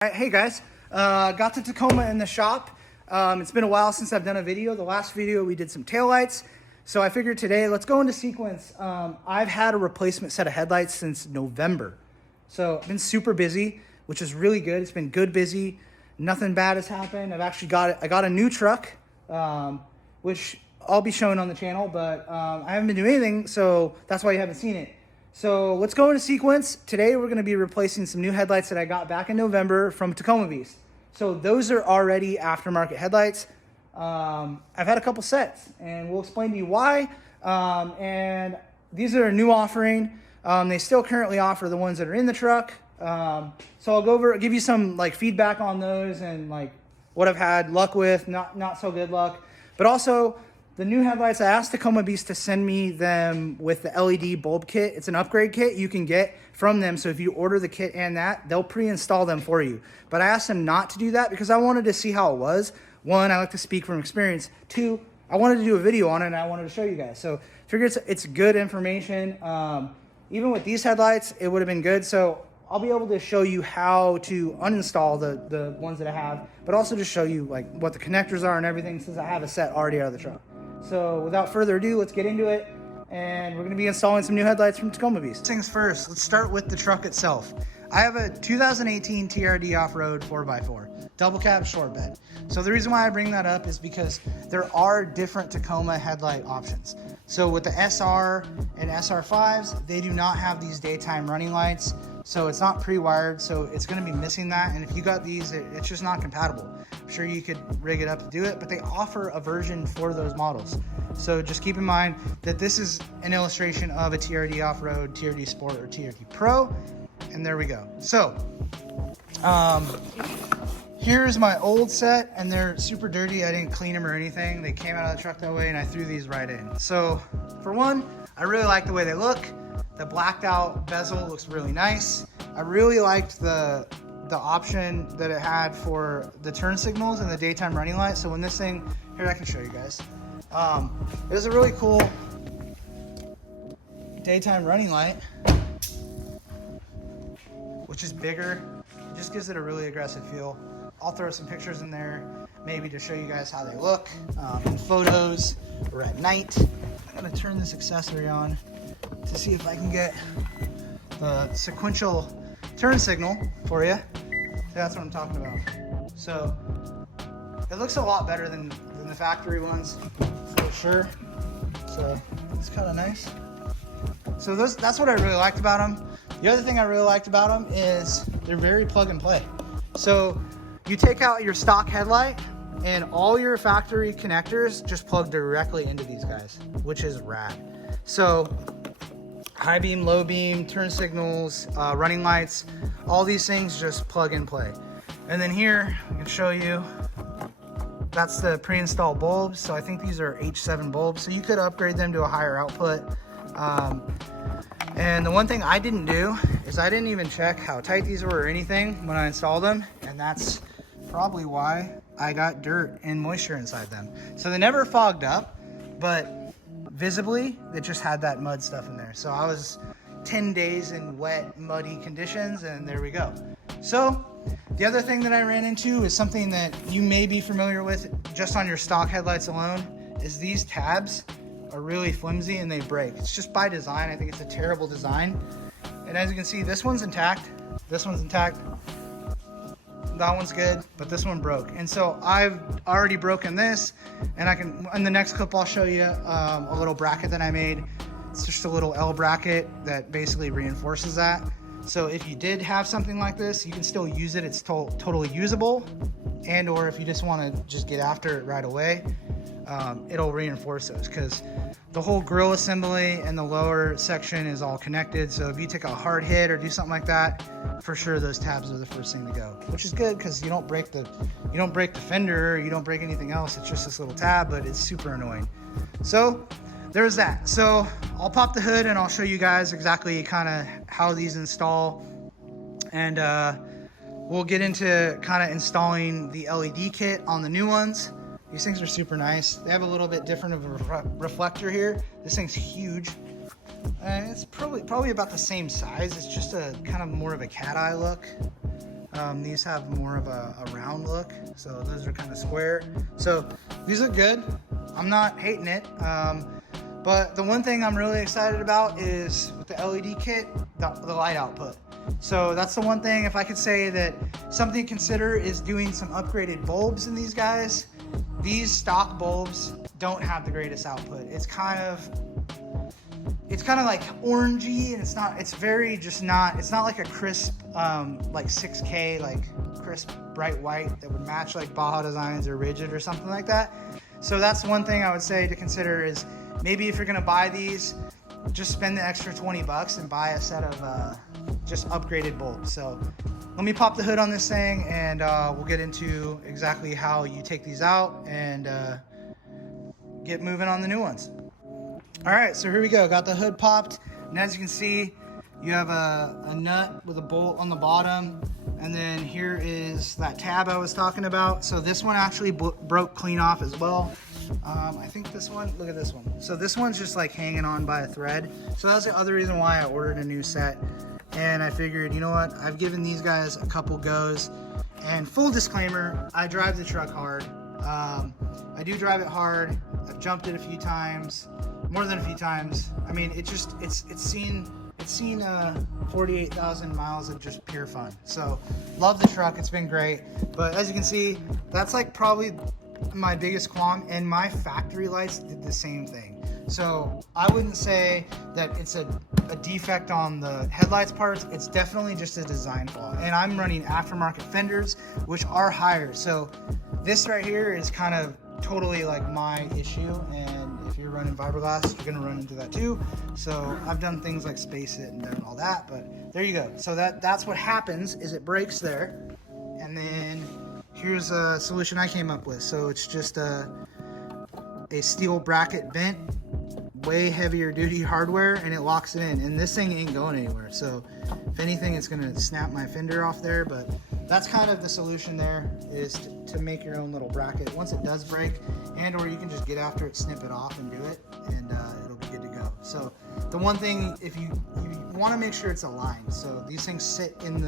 All right, hey guys, got to Tacoma in the shop. It's been a while since I've done a video. The last video we did some taillights. So I figured today, let's go into sequence. I've had a replacement set of headlights since November. So I've been super busy, which is really good. It's been good busy. Nothing bad has happened. I got a new truck, which I'll be showing on the channel, but I haven't been doing anything, so that's why you haven't seen it. So let's go into sequence. Today we're going to be replacing some new headlights that I got back in November from Tacoma Beast. So those are already aftermarket headlights. I've had a couple sets and we'll explain to you why. And these are a new offering. They still currently offer the ones that are in the truck. So I'll give you some like feedback on those and like what I've had luck with, not so good luck, but also the new headlights. I asked Tacoma Beast to send me them with the LED bulb kit. It's an upgrade kit you can get from them. So if you order the kit and that, they'll pre-install them for you. But I asked them not to do that because I wanted to see how it was. One, I like to speak from experience. Two, I wanted to do a video on it and I wanted to show you guys. So I figured it's good information. Even with these headlights, it would have been good. So I'll be able to show you how to uninstall the ones that I have, but also just show you like what the connectors are and everything since I have a set already out of the truck. So without further ado, let's get into it. And we're going to be installing some new headlights from Tacoma Beast. Things first, let's start with the truck itself. I have a 2018 TRD off-road 4x4, double cab short bed. So the reason why I bring that up is because there are different Tacoma headlight options. So with the SR and SR5s, they do not have these daytime running lights. So it's not pre-wired, so it's going to be missing that. And if you got these, it's just not compatible. I'm sure you could rig it up to do it, but they offer a version for those models. So just keep in mind that this is an illustration of a TRD off-road, TRD Sport, or TRD Pro. And there we go. So here's my old set, and they're super dirty. I didn't clean them or anything. They came out of the truck that way, and I threw these right in. So for one, I really like the way they look. The blacked out bezel looks really nice. I really liked the option that it had for the turn signals and the daytime running light. So when this thing, here I can show you guys. It was a really cool daytime running light, which is bigger. It just gives it a really aggressive feel. I'll throw some pictures in there, maybe to show you guys how they look in photos or at night. I'm gonna turn this accessory on to see if I can get the sequential turn signal for you. So that's what I'm talking about. So it looks a lot better than the factory ones for sure. So it's kind of nice. So that's what I really liked about them. The other thing I really liked about them is they're very plug and play. So you take out your stock headlight and all your factory connectors just plug directly into these guys, which is rad. So high beam, low beam, turn signals, running lights, all these things just plug and play. And then here, I can show you, that's the pre-installed bulbs. So I think these are H7 bulbs. So you could upgrade them to a higher output. And the one thing I didn't do is I didn't even check how tight these were or anything when I installed them. And that's probably why I got dirt and moisture inside them. So they never fogged up, but visibly, it just had that mud stuff in there. So I was 10 days in wet, muddy conditions, and there we go. So the other thing that I ran into is something that you may be familiar with just on your stock headlights alone, is these tabs are really flimsy and they break. It's just by design. I think it's a terrible design. And as you can see, this one's intact, that one's good, but this one broke. And so I've already broken this, and in the next clip I'll show you a little bracket that I made. It's just a little L bracket that basically reinforces that. So if you did have something like this, you can still use it. It's totally usable. And or if you just want to just get after it right away, it'll reinforce those, because the whole grill assembly and the lower section is all connected. So if you take a hard hit or do something like that, for sure those tabs are the first thing to go, which is good because you don't break the fender, you don't break anything else. It's just this little tab, but it's super annoying. So there's that. So I'll pop the hood and I'll show you guys exactly kind of how these install, and we'll get into kind of installing the LED kit on the new ones. These things are super nice. They have a little bit different of a reflector here. This thing's huge. It's probably about the same size. It's just a kind of more of a cat eye look. These have more of a round look, so those are kind of square. So these look good. I'm not hating it. But the one thing I'm really excited about is with the LED kit, the light output. So that's the one thing, if I could say that something to consider is doing some upgraded bulbs in these guys. These stock bulbs don't have the greatest output. It's kind of like orangey, and it's not like a crisp, like 6K, like crisp bright white that would match like Baja Designs or Rigid or something like that. So that's one thing I would say to consider is maybe if you're gonna buy these, just spend the extra 20 bucks and buy a set of just upgraded bulbs. So let me pop the hood on this thing, and we'll get into exactly how you take these out and get moving on the new ones. All right, so here we go. Got the hood popped, and as you can see, you have a nut with a bolt on the bottom, and then here is that tab I was talking about. So this one actually broke clean off as well. I think this one, look at this one. So this one's just like hanging on by a thread. So that's the other reason why I ordered a new set. And I figured, you know what, I've given these guys a couple goes. And full disclaimer, I drive the truck hard. I do drive it hard. I've jumped it a few times, more than a few times. I mean, it's seen 48,000 miles of just pure fun. So love the truck, it's been great. But as you can see, that's like probably my biggest qualm, and my factory lights did the same thing. So I wouldn't say that it's a defect on the headlights parts. It's definitely just a design flaw. And I'm running aftermarket fenders, which are higher. So this right here is kind of totally like my issue. And if you're running fiberglass, you're gonna run into that too. So I've done things like space it and done all that, but there you go. So that's what happens, is it breaks there. And then here's a solution I came up with. So it's just a steel bracket vent, way heavier duty hardware, and it locks it in. And this thing ain't going anywhere. So if anything, it's gonna snap my fender off there, but that's kind of the solution there, is to make your own little bracket. Once it does break, or you can just get after it, snip it off and do it, and it'll be good to go. So the one thing, if you wanna make sure it's aligned. So these things sit in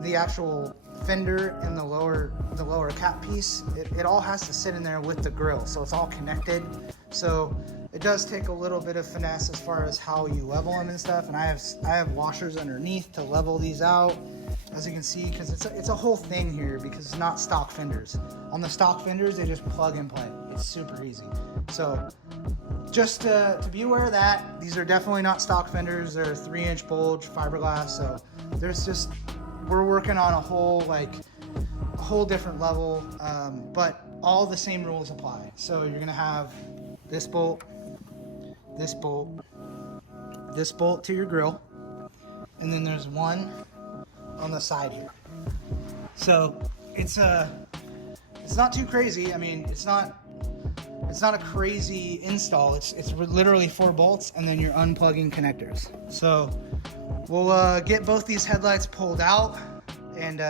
the actual fender and the lower cap piece. It all has to sit in there with the grill, so it's all connected. So it does take a little bit of finesse as far as how you level them and stuff. And I have washers underneath to level these out, as you can see, because it's a whole thing here, because it's not stock fenders. On the stock fenders, they just plug and play. It's super easy. So just to be aware of that, these are definitely not stock fenders. They're 3-inch bulge fiberglass. So we're working on a whole different level, but all the same rules apply. So you're gonna have this bolt, this bolt, this bolt to your grill, and then there's one on the side here. So it's not too crazy. I mean, it's not a crazy install. It's literally 4 bolts, and then you're unplugging connectors. So we'll get both these headlights pulled out, and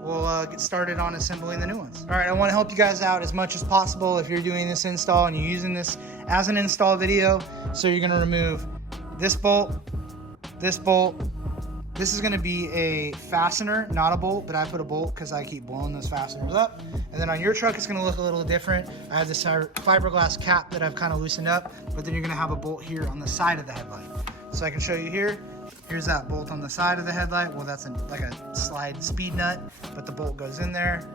we'll get started on assembling the new ones. All right, I want to help you guys out as much as possible if you're doing this install and you're using this as an install video. So you're going to remove this bolt, this bolt. This is going to be a fastener, not a bolt, but I put a bolt because I keep blowing those fasteners up. And then on your truck, it's going to look a little different. I have this fiberglass cap that I've kind of loosened up, but then you're going to have a bolt here on the side of the headlight. So I can show you here. Here's that bolt on the side of the headlight. Well, that's like a slide speed nut, but the bolt goes in there.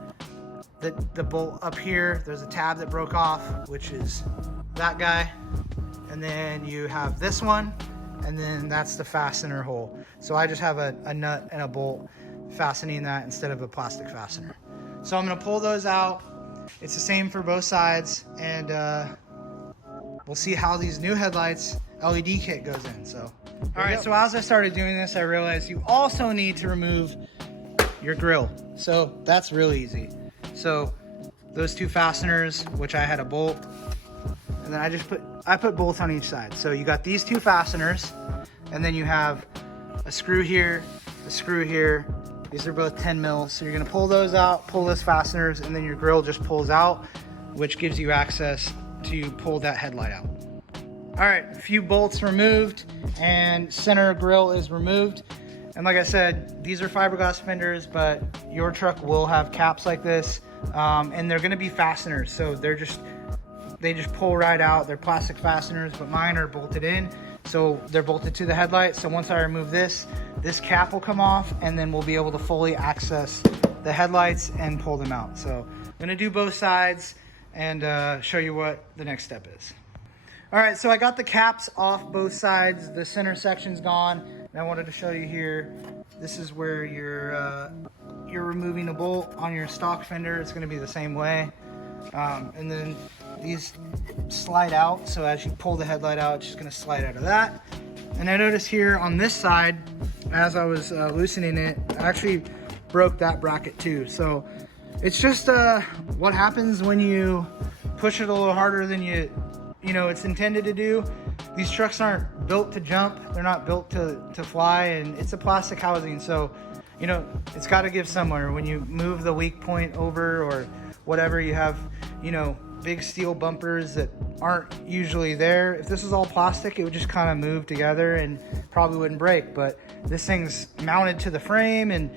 The bolt up here, there's a tab that broke off, which is that guy. And then you have this one, and then that's the fastener hole. So I just have a nut and a bolt fastening that instead of a plastic fastener. So I'm gonna pull those out. It's the same for both sides, and we'll see how these new headlights LED kit goes in. So, all right, so as I started doing this, I realized you also need to remove your grill. So that's really easy. So those 2 fasteners, which I had a bolt, and then I put bolts on each side. So you got these 2 fasteners, and then you have a screw here, a screw here. These are both 10 mils. So you're gonna pull those out, pull those fasteners, and then your grill just pulls out, which gives you access to pull that headlight out. All right, a few bolts removed, and center grill is removed. And like I said, these are fiberglass fenders, but your truck will have caps like this, and they're gonna be fasteners. So they just pull right out. They're plastic fasteners, but mine are bolted in. So they're bolted to the headlight. So once I remove this cap will come off, and then we'll be able to fully access the headlights and pull them out. So I'm gonna do both sides and show you what the next step is. All right, so I got the caps off both sides. The center section's gone. And I wanted to show you here, this is where you're removing a bolt on your stock fender. It's gonna be the same way. And then these slide out. So as you pull the headlight out, it's just gonna slide out of that. And I noticed here on this side, as I was loosening it, I actually broke that bracket too. So it's just what happens when you push it a little harder than you know it's intended to do. These trucks aren't built to jump, they're not built to fly, and it's a plastic housing, so you know it's got to give somewhere. When you move the weak point over or whatever, you have, you know, big steel bumpers that aren't usually there. If this is all plastic, it would just kind of move together and probably wouldn't break, but this thing's mounted to the frame, and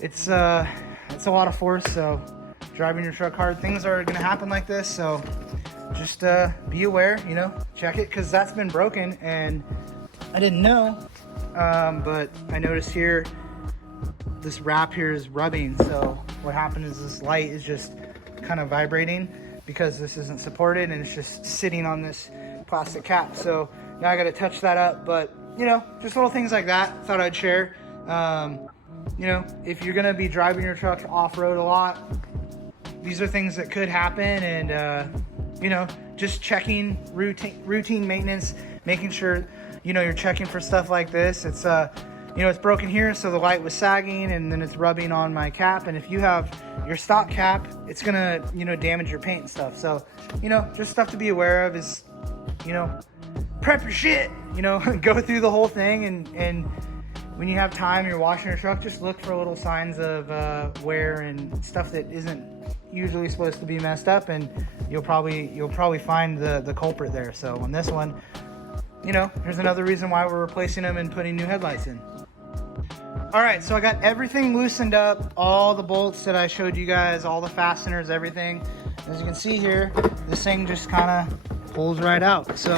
it's a lot of force. So driving your truck hard, things are gonna happen like this, so just be aware, you know, check it, because that's been broken and I didn't know, but I noticed here this wrap here is rubbing. So what happened is this light is just kind of vibrating because this isn't supported and it's just sitting on this plastic cap. So now I got to touch that up, but you know, just little things like that thought I'd share. You know, if you're gonna be driving your truck off-road a lot, these are things that could happen, and you know, just checking routine maintenance, making sure, you know, you're checking for stuff like this. It's you know, it's broken here, so the light was sagging and then it's rubbing on my cap, and if you have your stock cap, it's gonna, you know, damage your paint and stuff. So, you know, just stuff to be aware of is, you know, prep your shit, you know, go through the whole thing, and when you have time, you're washing your truck, just look for little signs of wear and stuff that isn't usually supposed to be messed up, and you'll probably find the culprit there. So on this one, you know, here's another reason why we're replacing them and putting new headlights in. All right, so I got everything loosened up, all the bolts that I showed you guys, all the fasteners, everything. As you can see here, this thing just kind of pulls right out. So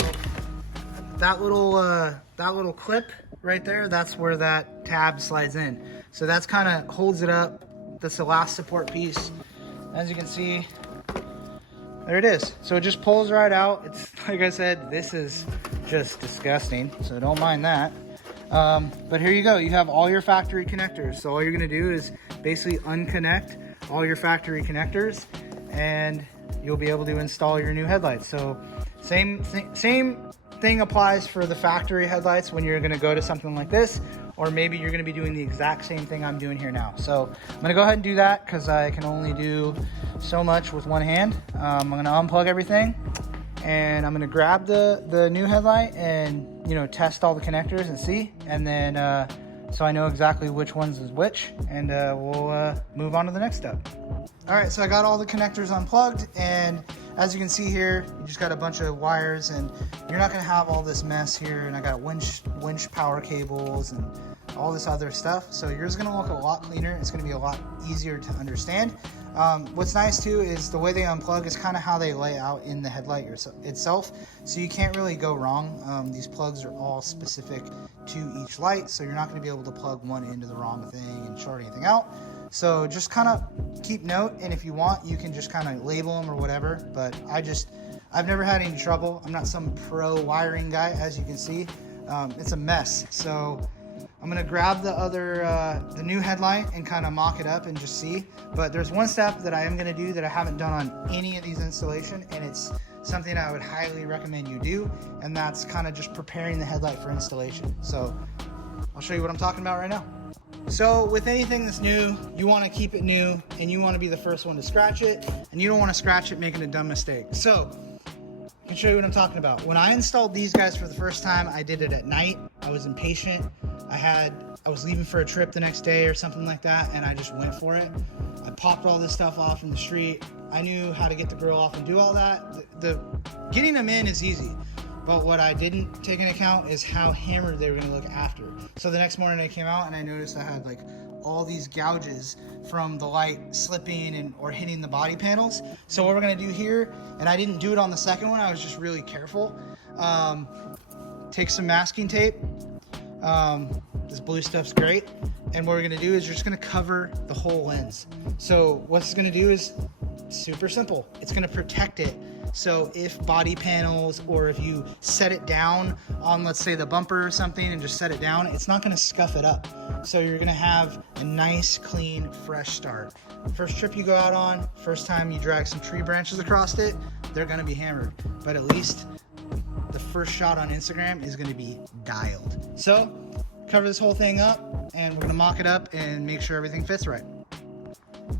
that little clip right there, that's where that tab slides in. So that's kind of holds it up. That's the last support piece. As you can see, there it is. So it just pulls right out. It's, like I said, this is just disgusting, so don't mind that. But here you go. You have all your factory connectors. So all you're gonna do is basically unconnect all your factory connectors, and you'll be able to install your new headlights. So same thing applies for the factory headlights when you're gonna go to something like this, or maybe you're gonna be doing the exact same thing I'm doing here now. So I'm gonna go ahead and do that because I can only do so much with one hand. I'm gonna unplug everything, and I'm gonna grab the new headlight and, you know, test all the connectors and see, and then so I know exactly which ones is which, and we'll move on to the next step. All right, so I got all the connectors unplugged, and as you can see here, you just got a bunch of wires, and you're not gonna have all this mess here, and I got winch power cables and all this other stuff. So yours is gonna look a lot cleaner. It's gonna be a lot easier to understand. What's nice too is the way they unplug is kind of how they lay out in the headlight itself. So you can't really go wrong. These plugs are all specific to each light, so you're not gonna be able to plug one into the wrong thing and short anything out. So just kind of keep note, and if you want, you can just kind of label them or whatever, but I've never had any trouble. I'm not some pro wiring guy, as you can see. It's a mess. So I'm gonna grab the new headlight and kind of mock it up and just see. But there's one step that I am gonna do that I haven't done on any of these installation, and it's something I would highly recommend you do, and that's kind of just preparing the headlight for installation. So I'll show you what I'm talking about right now. So with anything that's new, you want to keep it new, and you want to be the first one to scratch it, and you don't want to scratch it making a dumb mistake. So I can show you what I'm talking about. When I installed these guys for the first time, I did it at night. I was impatient. I was leaving for a trip the next day or something like that, and I just went for it. I popped all this stuff off in the street. I knew how to get the grill off and do all that. The getting them in is easy, But what I didn't take into account is how hammered they were gonna look after. So the next morning I came out and I noticed I had like all these gouges from the light slipping and or hitting the body panels. So what we're gonna do here, and I didn't do it on the second one, I was just really careful. Take some masking tape. This blue stuff's great. And what we're gonna do is you're just gonna cover the whole lens. So what it's gonna do is super simple. It's gonna protect it. So if body panels, or if you set it down on, let's say, the bumper or something and just set it down, it's not gonna scuff it up. So you're gonna have a nice, clean, fresh start. First trip you go out on, first time you drag some tree branches across it, they're gonna be hammered. But at least the first shot on Instagram is gonna be dialed. So cover this whole thing up and we're gonna mock it up and make sure everything fits right.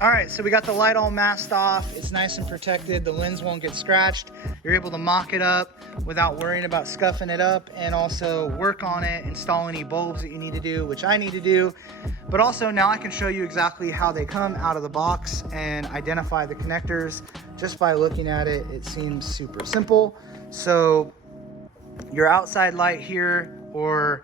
All right, so we got the light all masked off. It's nice and protected. The lens won't get scratched. You're able to mock it up without worrying about scuffing it up, and also work on it, install any bulbs that you need to do, which I need to do. But also now I can show you exactly how they come out of the box and identify the connectors. Just by looking at it, it seems super simple. So your outside light here, or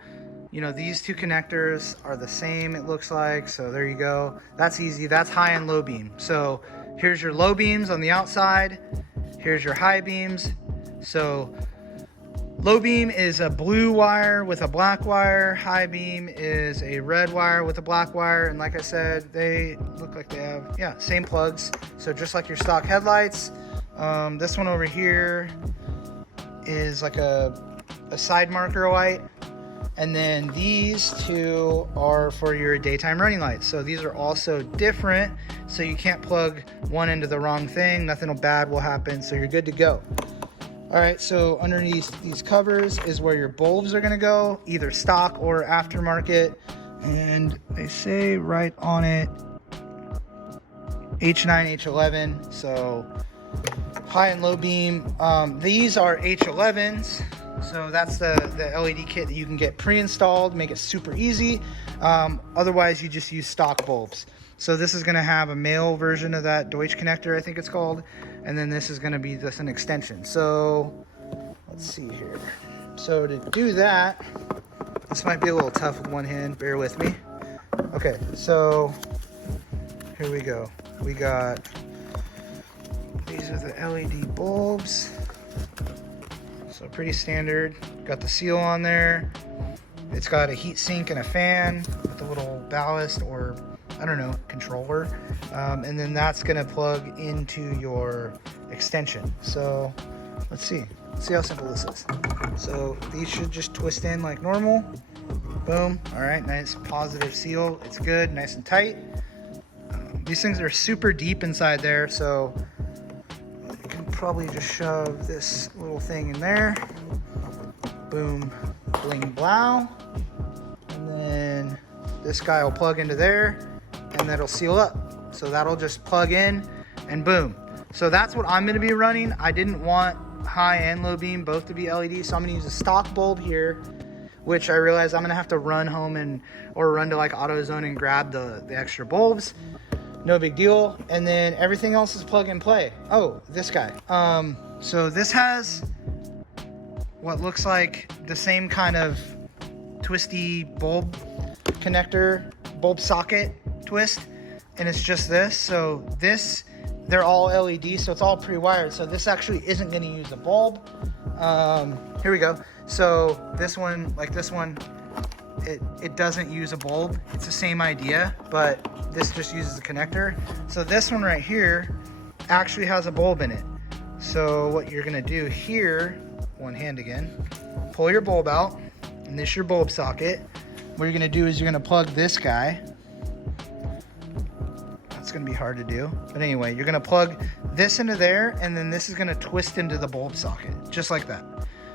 you know, these two connectors are the same, it looks like. So there you go. That's easy. That's high and low beam. So here's your low beams on the outside. Here's your high beams. So low beam is a blue wire with a black wire. High beam is a red wire with a black wire. And like I said, they look like they have, yeah, same plugs. So just like your stock headlights. This one over here is like a side marker light. And then these two are for your daytime running lights. So these are also different. So you can't plug one into the wrong thing. Nothing bad will happen. So you're good to go. All right, so underneath these covers is where your bulbs are gonna go, either stock or aftermarket. And they say right on it, H9, H11. So high and low beam. These are H11s. So that's the LED kit that you can get pre-installed, make it super easy. Otherwise, you just use stock bulbs. So this is gonna have a male version of that Deutsch connector, I think it's called. And then this is gonna be just an extension. So let's see here. So to do that, this might be a little tough with one hand, bear with me. Okay, so here we go. We got, these are the LED bulbs. So pretty standard. Got the seal on there. It's got a heat sink and a fan with a little ballast, or I don't know, controller. And then that's gonna plug into your extension. So let's see how simple this is. So these should just twist in like normal. Boom. All right, nice positive seal. It's good, nice and tight. These things are super deep inside there, so probably just shove this little thing in there. Boom, bling, blow. And then this guy will plug into there and that'll seal up. So that'll just plug in and boom. So that's what I'm gonna be running. I didn't want high and low beam both to be LED, so I'm gonna use a stock bulb here, which I realize I'm gonna have to run home or run to like AutoZone and grab the extra bulbs. No big deal. And then everything else is plug and play. Oh, this guy. So this has what looks like the same kind of twisty bulb connector, bulb socket twist. And it's just this. So this, they're all LED, so it's all pre-wired. So this actually isn't gonna use a bulb. Here we go. So this one, like this one, it doesn't use a bulb. It's the same idea, but this just uses a connector. So this one right here actually has a bulb in it. So what you're gonna do here, one hand again, pull your bulb out, and this is your bulb socket. What you're gonna do is you're gonna plug this guy. That's gonna be hard to do. But anyway, you're gonna plug this into there, and then this is gonna twist into the bulb socket, just like that.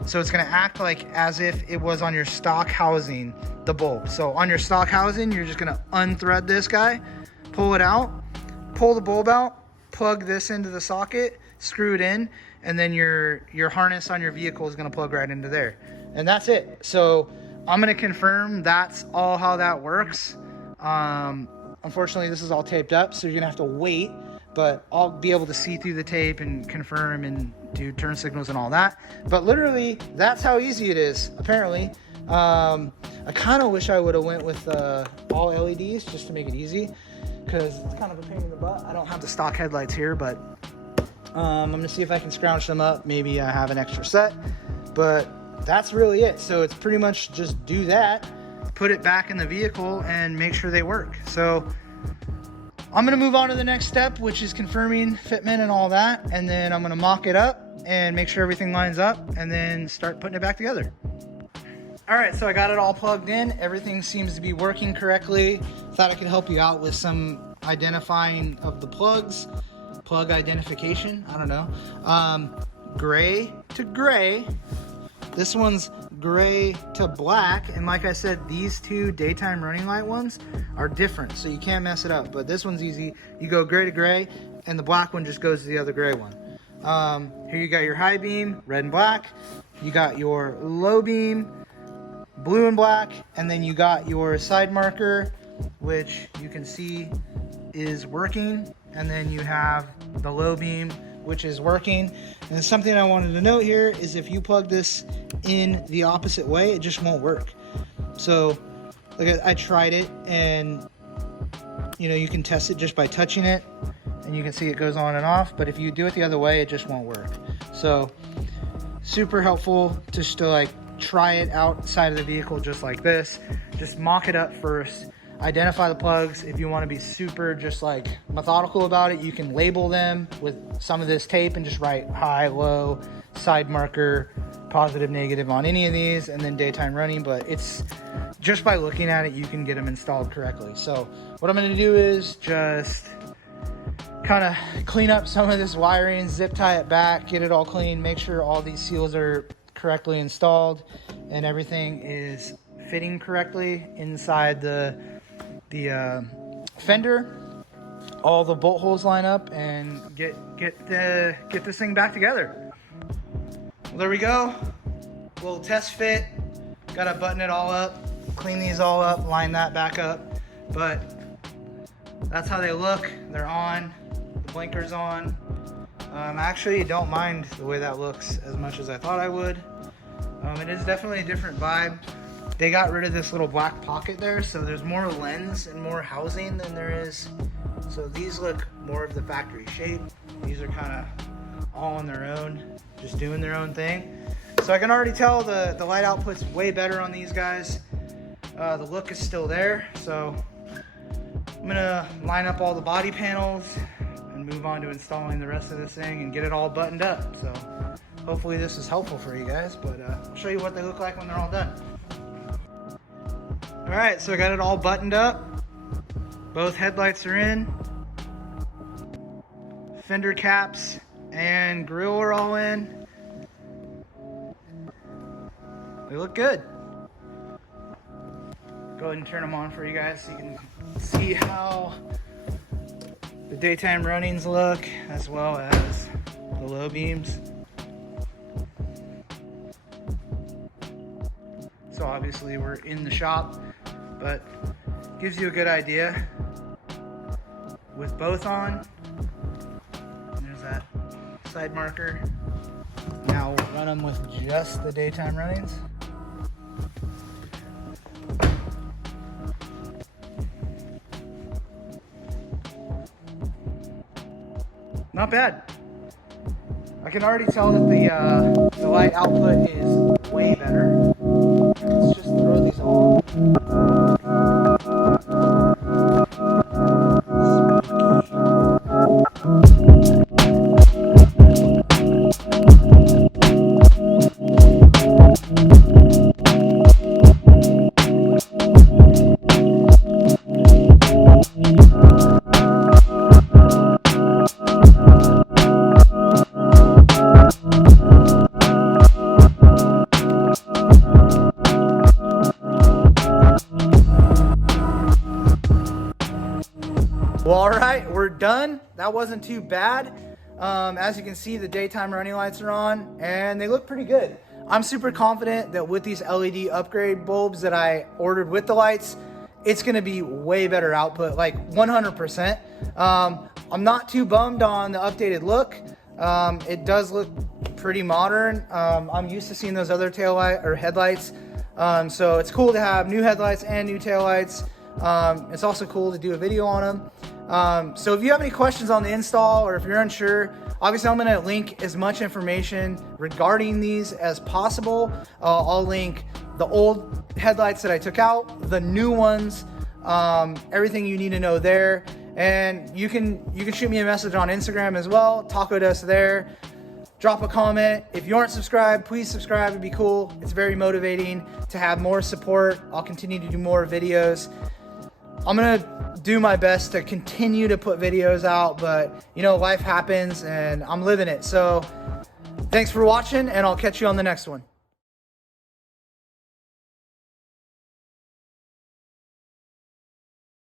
So it's gonna act like as if it was on your stock housing, the bulb. So on your stock housing, you're just gonna unthread this guy, pull it out, pull the bulb out, plug this into the socket, screw it in, and then your harness on your vehicle is gonna plug right into there. And that's it. So I'm gonna confirm that's all how that works. Unfortunately, this is all taped up, so you're gonna have to wait, but I'll be able to see through the tape and confirm and do turn signals and all that. But literally, that's how easy it is, apparently. I kind of wish I would have went with all LEDs just to make it easy, because it's kind of a pain in the butt. I don't have the stock headlights here, but I'm gonna see if I can scrounge them up. Maybe I have an extra set, but that's really it. So it's pretty much just do that, put it back in the vehicle, and make sure they work. So I'm gonna move on to the next step, which is confirming fitment and all that, and then I'm gonna mock it up and make sure everything lines up, and then start putting it back together. All right, so I got it all plugged in. Everything seems to be working correctly. Thought I could help you out with some identifying of the plugs, plug identification, I don't know. Gray to gray. This one's gray to black, and like I said, these two daytime running light ones are different, so you can't mess it up. But this one's easy. You go gray to gray, and the black one just goes to the other gray one. Here you got your high beam, red and black. You got your low beam, blue and black, and then you got your side marker, which you can see is working, and then you have the low beam, which is working. And something I wanted to note here is if you plug this in the opposite way, it just won't work. So like I tried it, and you know, you can test it just by touching it, and you can see it goes on and off, but if you do it the other way, it just won't work. So super helpful just to like try it outside of the vehicle just like this. Just mock it up first, identify the plugs. If you want to be super just like methodical about it, you can label them with some of this tape and just write high, low, side marker, positive, negative on any of these, and then daytime running. But it's just by looking at it, you can get them installed correctly. So what I'm going to do is just kind of clean up some of this wiring, zip tie it back, get it all clean, make sure all these seals are correctly installed and everything is fitting correctly inside the fender. All the bolt holes line up, and get this thing back together. Well, there we go. Little test fit. Gotta button it all up, clean these all up, line that back up. But that's how they look. They're on. The blinker's on. I actually don't mind the way that looks as much as I thought I would. It is definitely a different vibe. They got rid of this little black pocket there, so there's more lens and more housing than there is. So these look more of the factory shape. These are kind of all on their own, just doing their own thing. So I can already tell the light output's way better on these guys. The look is still there, so I'm gonna line up all the body panels and move on to installing the rest of this thing and get it all buttoned up. So hopefully this is helpful for you guys, but I'll show you what they look like when they're all done. All right, so I got it all buttoned up. Both headlights are in. Fender caps and grill are all in. They look good. Go ahead and turn them on for you guys so you can see how the daytime runnings look, as well as the low beams. So obviously we're in the shop, but gives you a good idea with both on. And there's that side marker. Now we'll run them with just the daytime runnings. Not bad. I can already tell that the light output is way better. Let's just throw these on. Well, all right, we're done. That wasn't too bad. As you can see, the daytime running lights are on and they look pretty good. I'm super confident that with these LED upgrade bulbs that I ordered with the lights, it's gonna be way better output, like 100%. I'm not too bummed on the updated look. It does look pretty modern. I'm used to seeing those other taillight or headlights. So it's cool to have new headlights and new taillights. It's also cool to do a video on them. So if you have any questions on the install, or if you're unsure, obviously I'm going to link as much information regarding these as possible. I'll link the old headlights that I took out, the new ones, everything you need to know there. And you can shoot me a message on Instagram as well, Tacodust there. Drop a comment. If you aren't subscribed, please subscribe. It'd be cool. It's very motivating to have more support. I'll continue to do more videos. I'm gonna do my best to continue to put videos out, but you know, life happens and I'm living it. So thanks for watching, and I'll catch you on the next one.